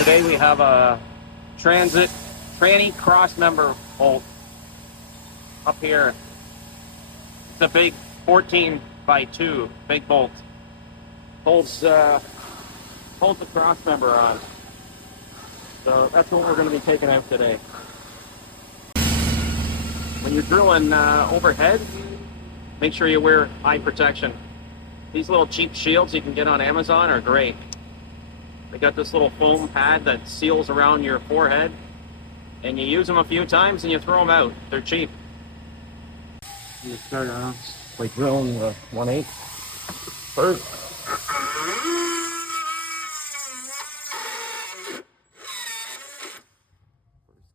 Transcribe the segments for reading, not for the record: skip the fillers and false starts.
Today we have a tranny crossmember bolt up here. It's a big 14x2 big bolt. Holds the crossmember on. So that's what we're going to be taking out today. When you're drilling overhead, make sure you wear eye protection. These little cheap shields you can get on Amazon are great. They got this little foam pad that seals around your forehead, and you use them a few times and you throw them out. They're cheap. You start off by drilling the 1/8 first. First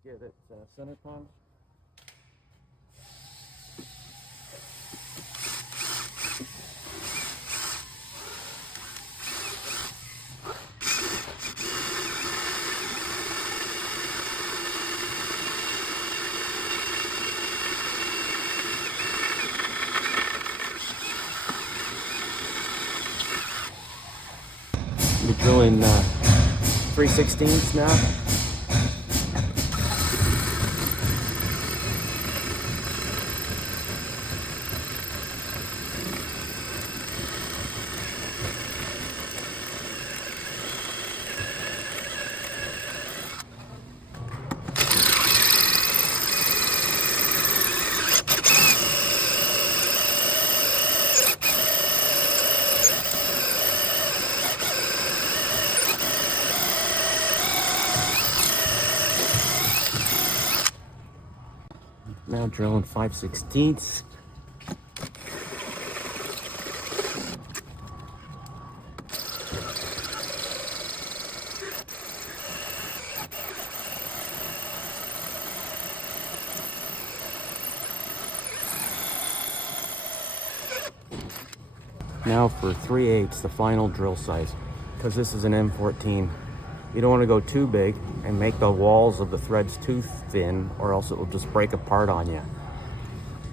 get it center punch. We're drilling 3/16 now. Now drilling 5/16. Now for 3/8, the final drill size, because this is an M14. You don't want to go too big and make the walls of the threads too thin, or else it will just break apart on you.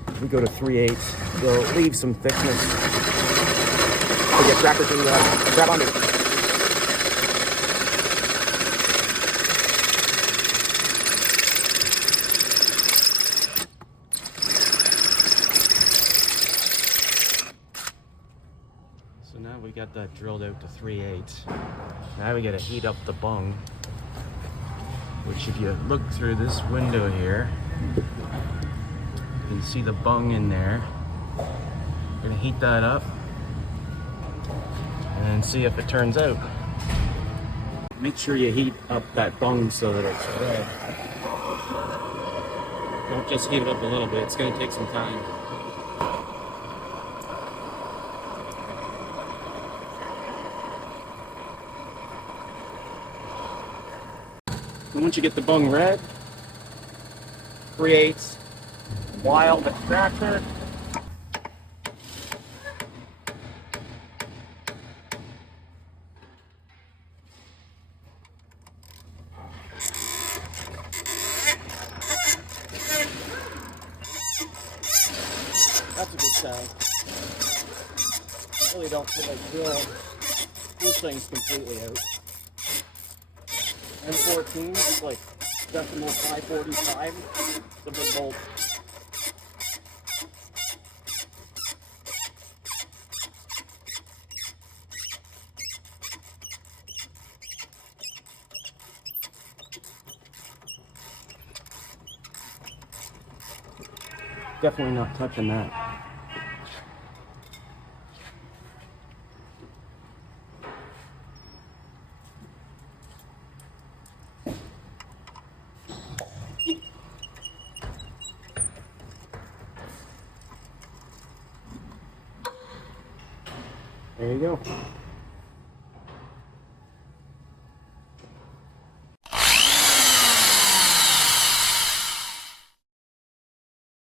If we go to 3/8, we'll leave some thickness to get Tractor to grab onto. So now we got that drilled out to 3/8. Now we gotta heat up the bung, which if you look through this window here, you can see the bung in there. We're gonna heat that up and see if it turns out. Make sure you heat up that bung so that it's red. Don't just heat it up a little bit, it's gonna take some time. And once you get the bung red, 3/8 wild extractor. That's a good sound. Really don't feel like drilling these things completely out. M14 is like decimal 545. It's a big bolt. Definitely not touching that. There you go.